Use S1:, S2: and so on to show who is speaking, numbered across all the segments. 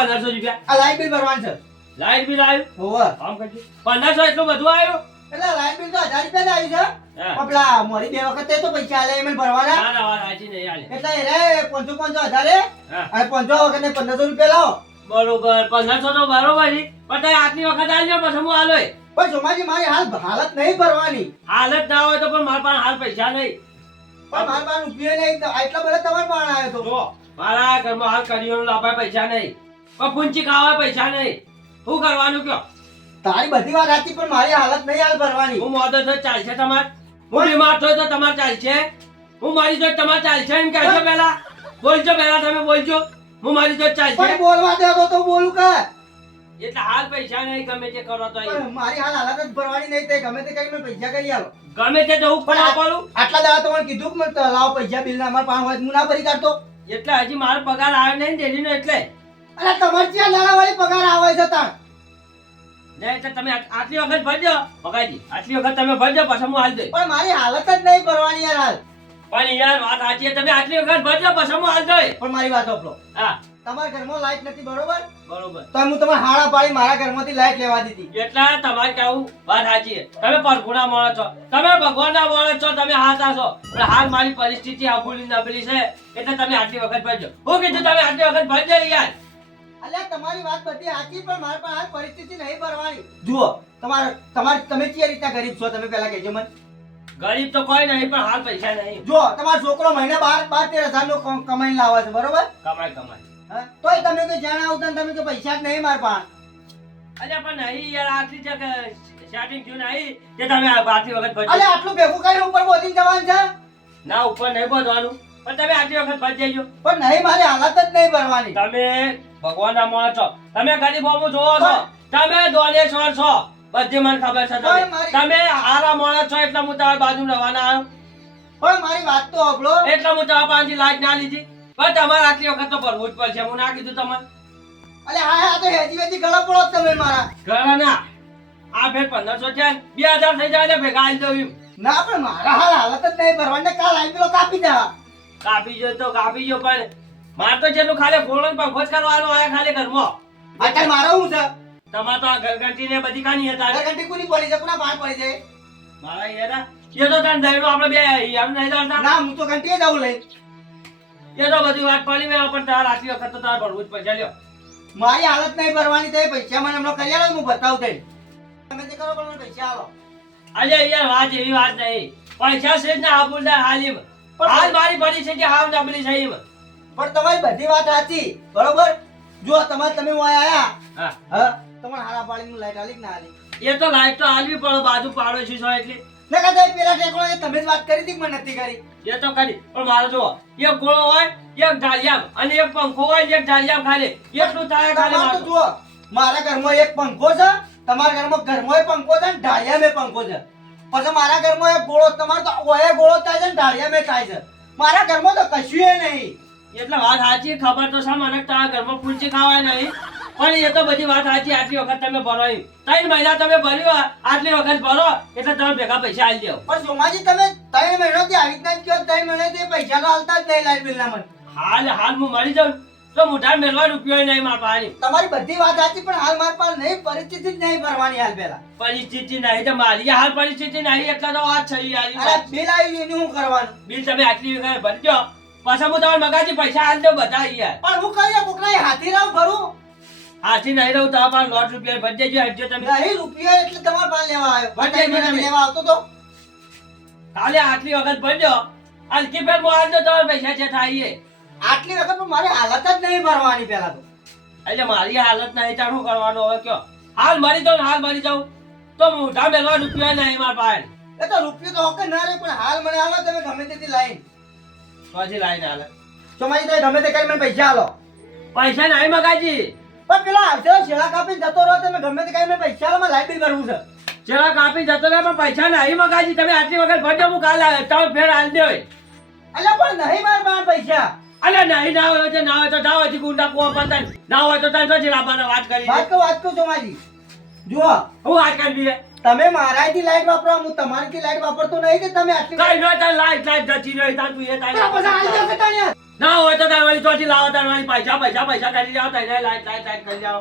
S1: પંદરસો રૂપિયા. આ લાઈટ બિલ ભરવાનું છે.
S2: લાઈટ બિલ આવ્યું?
S1: હોવે.
S2: કામ કરજો. પંદરસો એટલું બધું આવ્યું?
S1: એટલે લાઈટ બિલ તો હજાર રૂપિયા આવ્યું છે. પપલા મોરી બે વખત તો પૈસા આલે એમ ભરવાના.
S2: ના ના વાત સાચી નહીં આલે.
S1: એટલે રે પાંચસો પાંચસો હજારે. અને પંચો વખત ને પંદરસો રૂપિયા લાવો.
S2: બરોબર પંદરસો તો બરોબર પણ તમે આટલી વખત આલજો પછી હું આલો
S1: પણ સોમાજી મારી હાલ હાલત નહીં ભરવાની.
S2: હાલત ના હોય તો પણ મારા પાસે હાલ પૈસા નહીં.
S1: પણ મારા પાસે રૂપિયા નહીં એટલા બધા તમારે પણ આવ્યો તો.
S2: મારા ઘરમાં હાલ કરિયાણું લાભાય પૈસા નહીં. પણ પૂંચી ખાવા પૈસા નહીં. શું કરવાનું કયો?
S1: તારી બધી વાત સાચી પણ મારી હાલત નહીં હાલ ભરવાની
S2: હું મોડો તો ચાલશે તમાર? હું બીમાર થયો તો તમારે ચાલશે? હું મારી તો તમારે ચાલશે એમ કહેજો પહેલા? બોલજો પહેલા તમે બોલજો. હું મારી
S1: પણ
S2: ચાલશે?
S1: બોલવા દે તો બોલું કે?
S2: એટલે હાલ પૈસા નહીં ગમે તે કરો તો
S1: મારી હાલ હાલત જ ભરવાની નહીં તે ગમે તે કઈ મેં પૈસા કરી આલો.
S2: ગમે તે જવું
S1: પણ
S2: પડું
S1: આટલા દાડા તો કીધું કે લાવ પૈસા બિલ ના અમારા પાંચ હોય હું ના ભરી કાઢતો.
S2: એટલે હજી મારો પગાર આવ્યો નહીં ને એટલે.
S1: અરે તમારે ત્યાં નાણા વાળી પગાર આવે છે તાર
S2: નહીં તો તમે આટલી વખત ભરજો પગારજી આટલી વખત તમે ભરજો પછી હું હાલ દઈ
S1: પણ મારી હાલત જ નહીં ભરવાની યાર હાલ.
S2: પણ યાર વાત સાચી. તમે આટલી વખત ભરજો પછી હું હાલ દઈ
S1: પણ મારી વાત સાંભળો.
S2: હા.
S1: તમારા ઘરમાં લાઈટ નથી બરોબર?
S2: બરોબર.
S1: તો હું તમારા હાડા પાડી મારા ઘરમાંથી લાઈટ લેવા દીધી.
S2: એટલા તમારે કેવું વાત સાચી છે. તમે પરગુણા માણસ છો. તમે ભગવાનના માણસ છો તમે હાથા છો. પણ હાલ મારી પરિસ્થિતિ આબુલી નબળી છે. એટલે તમે આટલી વખત ભરજો હું કીધું તમે આટલી વખત ભરજો યાર.
S1: અલ્યા તમારી વાત બધી સાચી પણ મારે પણ આ પરિસ્થિતિ નહીં ભરવાની. જુઓ તમારે તમારે તમે કઈ રીતના ગરીબ છો? તમે પહેલા કહેજો મને.
S2: ગરીબ તો કોઈ નહીં પણ હાલ પૈસા નહીં.
S1: જો તમારો છોકરો મહિને બાર બાર તેર હજાર નો કમાઈને લાવે છે બરોબર?
S2: કમાય કમાય.
S1: હા? તોય તમે કોઈ જાણ આવતા તમે કે પૈસા જ નહીં મારા પાસે
S2: અલ્યા પણ નહીં યાર આટલી જગ્યા સ્ટાર્ટિંગ થયું નહીં કે તમે આ આટલી વખત
S1: અલ્યા આટલું ભેગું કરીને ઉપર બોધી જવાનું છે?
S2: ના ઉપર નહીં બોધવાનું પણ તમે આટલી વખત ભજ જઈજો
S1: પણ નહીં મારી હાલત જ નહીં ભરવાની.
S2: તમે ભગવાનના માણસ છો. તમે ગરીબોમાં જોવો છો. તમે દોનેશ્વર છો. બધી મને ખબર છે તમે તમે આરા માણસ છો એટલે હું તમારી બાજુ રવાના આવ્યો.
S1: પણ મારી વાત તો હબળો
S2: એટલે હું તમારા પાસેથી લાજ ના લીધી. પણ તમારે આટલી વખત તો ભરવું જ પડશે. હું ના કીધું તમારે
S1: અરે હા હા તો હેજી વેજી ગળા પડો તમે મારા.
S2: ગળા ના. આ ફેર પંદરસો છે. ને બે હજાર થઈ જાય ને ભેગા આવી દઉં
S1: ના પણ મારા હાલ હાલત જ નહીં. ભરવાને કાલ આવી પેલો કાપી દે
S2: કાપી જો તો કાપી જો પણ મારે તો જેટલું ખાલી ફોડો પંખો જ કરવાનો આયા ખાલી ઘરમાં.
S1: અત્યારે મારો હું છે?
S2: તમારે તો આ ઘરઘંટી ને બધી કાની હતા
S1: અરે ઘંટી કોની પડી છે? કોના પાર પડી છે?
S2: મારા યાર એ તો તને દઈડો આપણે બે યાર નહીં જાણતા.
S1: ના હું તો ઘંટી જ આવું લઈ.
S2: એ તો બધી વાત પડી મેં પણ તાર આટલી વખત તો તાર ભરવું જ પડશે. લ્યો.
S1: મારી હાલત નહીં ભરવાની તે પૈસા મને હમણાં કરી આલો હું બતાવું તઈ. તમે જે કરો પણ પૈસા આલો.
S2: અલે યાર વાત એવી વાત નહીં. પૈસા છે ને આબુલદાર હાલીમ.
S1: પણ-
S2: હાલ મારી પરિસ્થિતિ હાવ નબળી છે એમ.
S1: પણ તમારી બધી વાત સાચી બરોબર? જો તમારે તમે હું આયા
S2: હા.
S1: તમારે હારા પાડીને લાઈટ આલી કે ના આલી
S2: એ તો લાઈટ તો આલવી પડે બાજુ પાડો છે એટલે.
S1: ને કદાચ પેલા ટેકડો એ તમે જ વાત કરી હતી કે મને નથી કરી?
S2: એ તો કરી પણ મારો જો એક ગોળો હોય એક ઢાલિયામ અને એક પંખો હોય એક ઢાલિયામ ખાલી. એટલું થાય ખાલી
S1: તો જુઓ મારા ઘરમાં એક પંખો છે તમારા ઘરમાં ઘરમાં પંખો છે ને ઢાળિયામાં પંખો છે. પછી મારા ઘરમાં એક ગોળો તમારે તો ઓય ગોળો થાય છે ને ઢાળિયામાં થાય છે. મારા ઘરમાં તો કશું નહીં.
S2: એટલે વાત સાચી ખબર તો છે મને તારા ઘરમાં ફૂલચી ખાવાય નહીં. પણ એ તો બધી વાત સાચી આટલી વખત તમે ભરો ત્રણ મહિના તમે ભર્યો આટલી વખત ભરો એટલે તમે ભેગા પૈસા આવી જાવ
S1: પણ સોમાજી તમે ત્રણ મહિનાથી આવી રીતના કયો ત્રણ ત્રણ મહિનાથી પૈસા તો હાલતા જ નહીં લાઈટ બિલના મને.
S2: હાલ હાલ હું મળી જાઉં. તો મોટા મેળવા રૂપિયો નહીં માર પાસે
S1: તમારી બધી વાત સાચી પણ હાલ માર પાસે નહીં પરિસ્થિતિ જ નહીં ભરવાની હાલ પેલા
S2: પરિસ્થિતિ નહીં તો મારી હાલ પરિસ્થિતિ નહીં એટલે તો વાત છે યાર
S1: અરે બિલ આવી ગયું એનું શું કરવાનું?
S2: બિલ તમે આટલી વખત ભરજો પાછા હું તમારા મગાજી પૈસા આલી દઉં બધા યાર.
S1: પણ હું કહીએ કોકના હાથી રહું ભરું.
S2: હાથી નહીં રહું તો પાસે લોટ રૂપિયા ભરી જો હટજો તમે.
S1: નહીં રૂપિયા એટલે તમારા પાસે લેવા આવ્યો. ભજે
S2: મને
S1: લેવા આવતો તો.
S2: કાલે આટલી વખત ભરજો હલકી ફેર હું આલી દઉં તમારા પૈસા છે થાય
S1: આટલી વખત પણ મારી હાલત જ નહીં ભરવાની પહેલા તો.
S2: એટલે મારી હાલત નહીં તાર શું કરવાનું હવે કયો? હાલ મરી જાઉં ને હાલ મરી જાઉં. તો મોઢા મેળવા રૂપિયા નહીં મારા પાસે.
S1: એ તો રૂપિયો તો હોકે ના રે પણ હાલ મને આલો તમે ગમે તેથી લાઈન.
S2: પછી લાઈને હાલે
S1: ચોમાઈ દે ગમે તે કઈ મને પૈસા આલો.
S2: પૈસા નહીં મગાજી.
S1: પણ પેલા આવશે શેલા કાપીને જતો રહો તમે ગમે તે કઈ મને પૈસા આલો મારે લાઈટ બિલ ભરવું છે.
S2: શેલા કાપી જતો રહે પણ પૈસા નહીં મગાજી. તમે આટલી વખત ભરજો હું કાલ આવે. તો ફેર આલ દે
S1: અલ્યા પણ નહીં મારા પાસે પૈસા.
S2: અલે નહીં ના હોય તો ના હોય તો જાઓ હજી ગુંડા કુવા પતન ના હોય તો તને તો લાવવાના વાત કરી
S1: વાત. કહું વાત કહું સોમાજી જુઓ
S2: હું આજ કરી બી
S1: તમે મારાથી લાઈટ વાપરો હું તમારીથી લાઈટ વાપરતો નહીં કે તમે આટલી
S2: કઈ નો તાર લાઈટ લાઈટ જતી રહી તાર તું એ તાર
S1: પછી હાલ જશે તાણ્યા.
S2: ના હોય તો તાર વાળી ચોથી લાવો તાર વાળી પૈસા પૈસા પૈસા કરી જાવ તાર લાઈટ લાઈટ લાઈટ કરી જાવ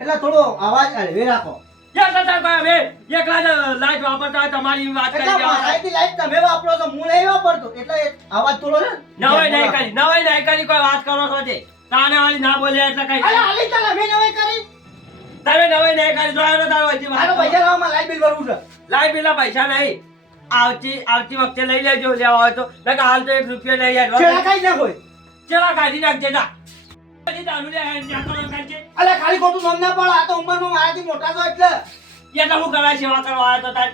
S1: એટલે થોડો અવાજ હળવે રાખો.
S2: જ લાઈટ વાપરતા તમારી વાત કરી
S1: લાઈટ તમે વાપરો છો હું નહીં વાપરતો. એટલે અવાજ થોડો ને
S2: નવાઈ નહીં કરી નવાઈ નહીં કરી કોઈ વાત કરો છો તે. તાને વાળી ના બોલે એટલે કઈ
S1: અરે ચાલ અમે નવાઈ કરી.
S2: તમે નવાઈ નહીં કરી જોયો તારો હજી
S1: મારો પૈસા લાવવામાં લાઈટ બિલ ભરવું છે.
S2: લાઈટ બિલના પૈસા નહીં. આવતી આવતી વખતે લઈ લેજો લેવા હોય તો. નકર હાલ તો એક રૂપિયો નહીં યાર.
S1: છેડા ખાઈ નાખો
S2: ચેલા કાઢી નાખજે જા.
S1: અલે ખાલી ખોટું નામ ના પડે. આ તો ઉંમરમાં મારાથી મોટા છો એટલે.
S2: તો હું કરવા સેવા કરવા આવ્યો તો તાર.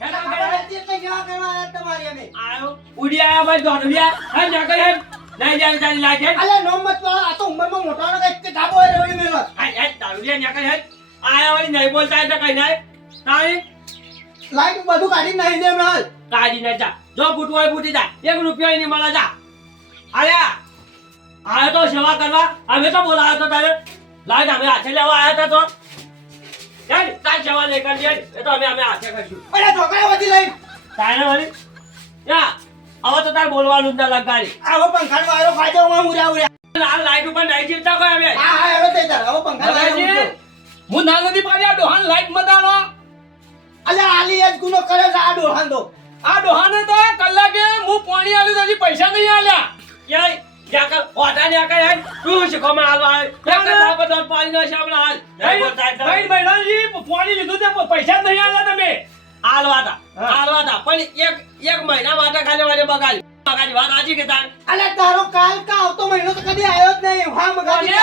S2: કાઢે.
S1: એટલે સેવા કરવા આવ્યા તમારી અમે.
S2: આયો ઉડી આયા ભાઈ દોડ્યા હા જા કરે હેન નહીં જાય તારી લાગે
S1: અલે નોમ મત પડે આ તો ઉંમરમાં મોટાનો કંઈક કે ધાબો હોય રવડી મેલો.
S2: હેન હેન દારૂ લે ન્યા કઈ હે આયા વાળી નહીં બોલતા એટલે કઈ નહીં. તારી
S1: લાઈટ બધું કાઢી નાખી દે હમણાં
S2: કાઢી ને જા. જો ફૂટવો હોય ફૂટી જા. એક રૂપિયો નહીં મળે જા. આયા આયો તો સેવા કરવા. અમે તો બોલાયો તો તારે. લાઈટ અમે હાથે લેવા આયા હતા તો. હેન તાર સેવા નહીં કરી એ તો અમે અમે હાથે કરશું
S1: અરે ઢોકળા વધી લઈ
S2: તારે વળી? યા. હવે તો તાર બોલવાનું જ ના લગાડી
S1: આવો પંખાનો વાયરો ફાયદો માં ઉર્યા ઉરા
S2: આ લાઈટ ઉપર નહીં જીવતા કોઈ અમે
S1: હા હા એવો તે તાર આવો પંખાનો વાયરો
S3: હું ના નથી પાડી આ ડોહાન લાઈટ મતાનો
S1: અલે આલી જ ગુનો કરે છે આ ડોહાન તો
S3: આ ડોહાને તો કલાકે હું પાણી આલ્યું તો પૈસા નહીં આલ્યા
S2: યાય યા કર ઓટા ને તું શીખો માં હાલ હાલ યા કર આ પાણી નો શામળા હાલ
S3: ભાઈ પાણી લીધું તે પૈસા નહીં આલ્યા તમે
S2: હાલ પણ એક એક મહિના માટે ખાલી વારે બગાડી. બગાડી વાત સાચી કે તાર?
S1: અલે તારો કાલ કા આવતો મહિનો તો કદી આવ્યો જ નહીં. હા મગાડી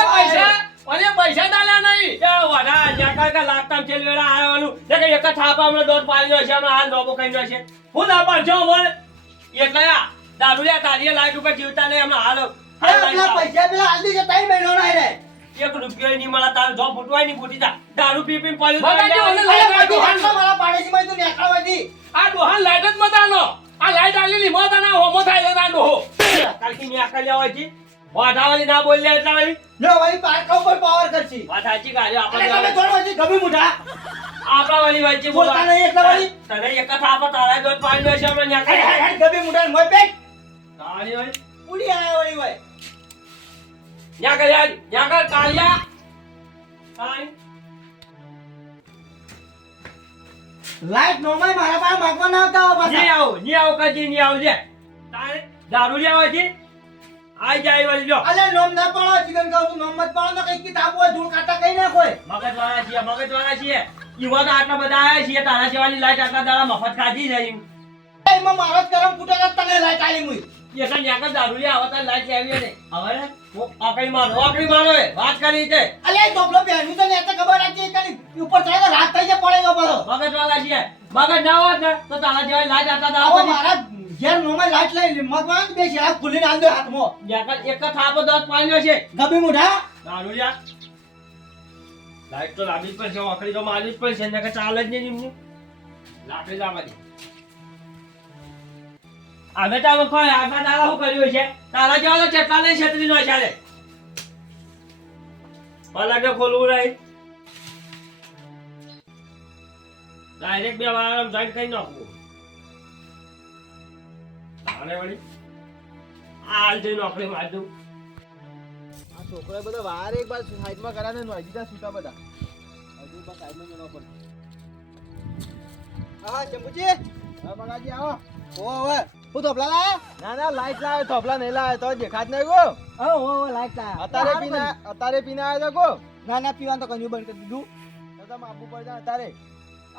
S3: પૈસા જ નહીં.
S2: વાડા લાગતા છેલ વેળા જે કે એક થાપા હમણાં દોઢ પાડી દો છે હમણાં હાલ ડોબો કઈ નો છે.
S3: હું ના પાડજો અમર
S2: એટલે આ દારૂ લ્યા તારી લાઈટ ઉપર જીવતા નહીં હમણાં હાલ. હાલ
S1: પૈસા પેલા આલદી કે ત્રણ મહિનો ના રે
S2: એક રૂપિયો નહીં મળે તાર જો ફૂટવાય નહીં ફૂટી જા. દારૂ પી પી પડ્યું
S1: મારા મારા પાડોશીમાં તું નેકળવાથી.
S3: આ ડોહાન લાઈટ જ મતાનો આ લાઈટ આલેલી મત અને હોમો થાય આ ડોહો.
S2: કાલકી મેં આકલ લેવા છે. વાઢાવાલી ના બોલી એટલે વાળી
S1: લે ભાઈ પારખા ઉપર પાવર કરશી.
S2: વાત સાચી
S1: અરે તમે જોડો છે ગમી મુઢા.
S2: આપણા વાળી છે બોલતા
S1: નહીં એટલા વાલી.
S2: તને એક આપો તારા જો પાણી નો
S1: હેડ, હેડ,
S2: કરી.
S1: હેડ, મુઢા મોય પેક.
S2: તારી વાળી.
S1: ઉડી આયા વાલી હોય.
S2: ન્યા કરી આજ. ન્યા કર કાલિયા. કાંઈ.
S1: લાઈટ નોમાય મારા પાસે માંગવા ના આવતા
S2: ની
S1: પાછા.
S2: આવો, ની આવો કાજી, ની આવો લે. તારે દારૂ લેવા છે? આઈ જાય વાળી લ્યો.
S1: અલે નોમ ના પાડો ચિકન કહું નોમ મત પાડો તો કંઈક કિતાબ હોય ધૂળ કાંટા કઈ નાખો એ.
S2: મગજવાળા છીએ, મગજવાળા છીએ. ઈવા તો આટલા બધા આયા છીએ, તારા લાઈટ આટલા દાડા મફત ખાધી જાય.
S1: એમાં મારો જ કરમ તને લાઈટ આલી મુઈ.
S2: એટલે ન્યા કર દારૂ લે, હવે લાઈટ લેવી હોય ને. હવે આકડી મારો, આકડી મારો. વાત કરી તે.
S1: અલે પહેર્યું છે ખબર હતી ઉપર ચડે તો રાત થઈ જાય પડેલો બધો.
S2: મગજવાળા છે મગજ ના હોત ને, તો તારા જેવા લાઈટ આટલા દાડા
S1: મારા ઘેર નોમાય લાઈટ લઈ મગવા બે શેરા ખુલીને આલ દે હાથમાં.
S2: ન્યા એક જ થાપો દસ પાડ્યો છે.
S1: ગભી મુઢા
S2: દારૂ લ્યા. લાઈટ તો લાવવી જ પડશે, આકડી તો મારવી જ પડશે, નકર ચાલે જ નહીં એમનું. લાકડી લાવવા અમે તો હવે કોઈ આગળ તારા શું કર્યું છે? તારા જેવા તો ચેટલા નહીં છત્રી નો ચાલે પલકે ખોલવું નહીં. ડાયરેક્ટ બે વાર આમ જોઈન્ટ કરી નાખવું. તારે વળી? હાલ જઈ નોકરી મારજું
S4: આ છોકરા બધા વાર એક બાર સાઈડમાં કરા ને નોઈજીતા સુતા બધા. હજુ બસ સાઈડમાં જવા પડે
S1: હા, ચંપુજી.
S4: હા, બગાજી, આવો.
S1: ઓ હવે હું થોપલા લાયા?
S4: ના ના લાઈટ લાવે થોપલા નહીં લાવે તો દેખાત નહીં ગો
S1: ઓ ઓ લાઈટ લાયા.
S4: અત્યારે પીના અત્યારે પીને આવ્યો ગો.
S1: ના ના પીવાનું તો કન્યુ બંધ કરી દીધું.
S4: તો તમે આપવું પડશે અત્યારે.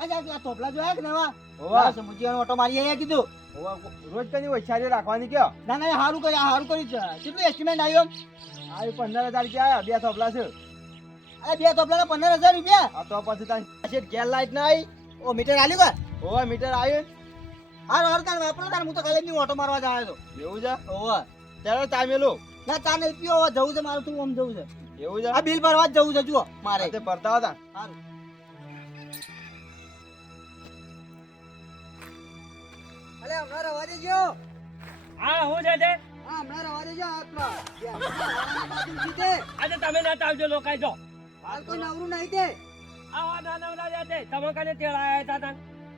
S1: આજે આ થોપલા જોયા કે નવા?
S4: હોવા.
S1: ના, સમુચિયાનો ઓટો મારી આયા કીધું.
S4: હોવા રોજ કની વૈશાલી રાખવાની કયો?
S1: ના ના હારું કર્યું સારું કર્યું છે. કેટલું એસ્ટિમેટ આવ્યો?
S4: આયો પંદર હજાર ક્યાં આવ્યા બે થોપલા છે.
S1: અરે બે થોપલા પંદર હજાર રૂપિયા?
S4: તો પછી તારી ગેર લાઈટ ના આવી.
S1: ઓ મીટર આલ્યું કા?
S4: હોવા મીટર આવ્યું
S1: હારું હારું તાર વાપરો તાર હું તો કાલે ની ઓટો મારવા જાય તો.
S4: એવું છે?
S1: ઓવા
S4: ત્યારે ટાઈમેલો
S1: ના તાર નહીં પીઓ હવે જવું છે મારું તું આમ જવું છે.
S4: એવું છે?
S1: આ બિલ ભરવા જ જવું છે જુઓ મારે.
S4: તે ભરતા હતા.
S1: સારું અલે હમણાં રવા દેજો.
S2: હા હું છે તે?
S1: હા હમણાં રવા દેજો હાથમાં
S2: આજે તમે ના આવજો લોકાઈ જો.
S1: હાલ કોઈ નવરું નહીં તે.
S2: આવા ના નવરા તમે કને તેડાયા હતા તા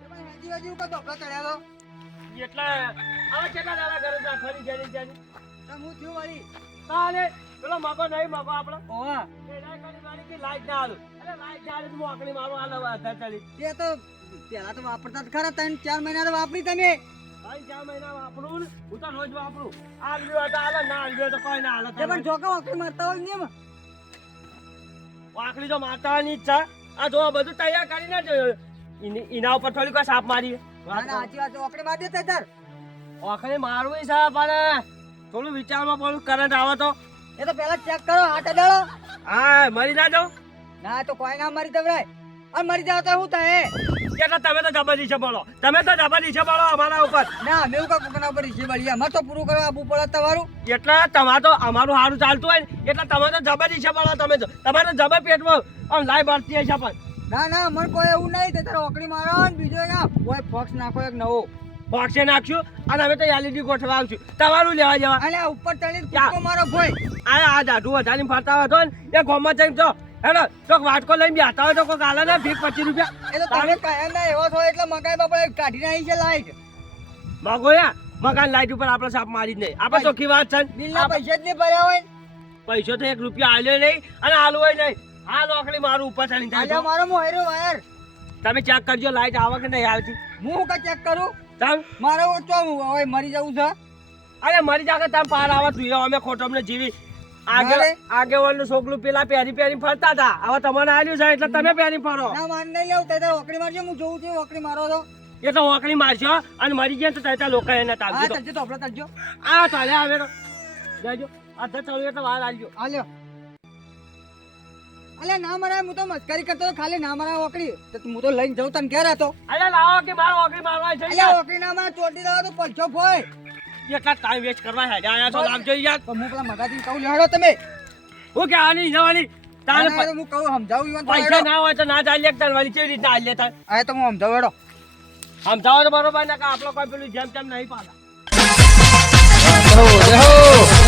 S1: પણ હેજી હેજી ઉપર ધોપલા ચડ્યા
S2: એટલે હવે કેટલા દાડા જેની
S1: તો હું થયું વળી?
S2: તાલે પેલો મગો નહીં
S1: ઓવા
S2: કરી મારી કે લાઈટ ના આલું અરે લાઈટ ના આલે તો આકડી મારું
S1: એ તો પેલા તો વાપરતા ખરા ત્રણ ચાર મહિના તો વાપરી તમે.
S2: ભાઈ ચાર મહિના વાપરું હું તો રોજ વાપરું. આલ્યો તો આલે ના આલ્યો તો કોઈ ના આલે
S1: પણ જોકા વાપરી મારતા હોય ને એમ.
S2: તો મારતાની જ છે. આ જો બધું તૈયાર કરીને જ એના ઉપર થોડી કોઈ સાપ મારી
S1: સાચી વાત છે. વાપરી મારી દેતા તાર.
S2: આખરે મારવું છે પણ થોડું વિચારમાં બોલું કરંટ આવે તો.
S1: એ તો પેલા ચેક કરો હાથ અડાડો.
S2: હા મરી ના જાઉં.
S1: ના તો કોઈ ના મરી દેવરાય. અને મરી જાવ તો શું થાય?
S2: કેટલા તમે તો જબરજી છે બોલો તમે તો જબરજી છે બોલો અમારા ઉપર.
S1: ના અમે એવું કાંઈ કોકના ઉપર રીસે બળી અમારે તો પૂરું કરવા આપવું પડે તમારું.
S2: એટલે તમારે તો અમારું સારું ચાલતું હોય ને એટલે તમે તો જબરજી છે બોલો તમે તો. તમારે જબર પેટમાં આમ લાઈ ભરતી હશે પણ.
S1: ના ના મને કોઈ એવું નહીં તે તારે ઓકડી મારો ને બીજો એક કોઈ ફોક્સ નાખો એક નવો.
S2: ફોક્સ નાખશું અને અમે તો એલઈડી ગોઠવા આવશું. તમારું લેવા જવા.
S1: અને ઉપર
S2: ક્યાં?
S1: કૂદકો મારો ભાઈ
S2: આ આ દાઢું વધારી ફરતા હોય તો ને એ ગોમાં જઈને જો. હેડો તો વાટકો લઈને બેઠા હોય તો કોઈ આલે ને ભીખ પચીસ રૂપિયા.
S1: એટલે તારે તમે કાયમ ના એવો છો એટલે મકાઈ બાપા કાઢીને આવી છે લાઈટ.
S2: મગો યા મકાન લાઈટ ઉપર આપણે સાપ મારી જ નહીં. આપણે ચોખ્ખી વાત છે.
S1: બિલના પૈસા જ નહીં ભર્યા હોય
S2: પૈસો તો એક રૂપિયા આલ્યો નહીં અને આલુ હોય નહીં. આ લોકડી મારું ઉપર ચડી જાય
S1: મારો મોહેરો વાયર.
S2: તમે ચેક કરજો લાઈટ આવે કે નહીં આવતી?
S1: હું કે ચેક કરું?
S2: તમ
S1: મારો ઓછો હવે મરી જવું છે?
S2: અરે મરી જાગે તમે પાર આવા તું અમે ખોટમને જીવી આગળ
S1: મારે?
S2: આગેવાળનું છોકરું પેલા પહેરી પહેરી ફરતા હતા. હવે તમને આવ્યું છે એટલે તમે પહેરી ફરો.
S1: ના માન નહીં આવું તે તારે ઓકડી મારજો હું જોઉં છું ઓકડી મારો તો.
S2: એ તો ઓકડી મારજો અને મરી ગયા તો ત્યાં લોકો એને તાલજો તો.
S1: આપણે તરજો
S2: આ તાલે આવે તો જજો. આ તો ચાલ્યું એટલે વાર આવજો
S1: હાલ્યો અલે ના મરાય હું તો મસ્કરી કરતો ખાલી ના મરાય ઓકડી. તો હું તો લઈને જઉં તને ઘેર હતો.
S2: અલે લાવો કે મારો ઓકડી મારવા છે
S1: અલે ઓકડી ના મારા ચોટી રહ્યો તો પલચો ફોય
S2: કેટલા ટાઈમ વેસ્ટ કરવા હે આયા તો લાગજો યાર.
S1: હું પેલા મગાજી કહું લેડો તમે.
S2: હું કે આની જવાની? તારે
S1: હું કહું સમજાવું ઈવન
S2: પૈસા. ના હોય તો ના ચાલે તાર વાલી કેવી રીતે હાલે તાર?
S1: આ તો હું સમજાવું હેડો.
S2: સમજાવો તો બરોબર ને કે આપણો કોઈ પેલું જેમ તેમ નહીં
S1: દેહો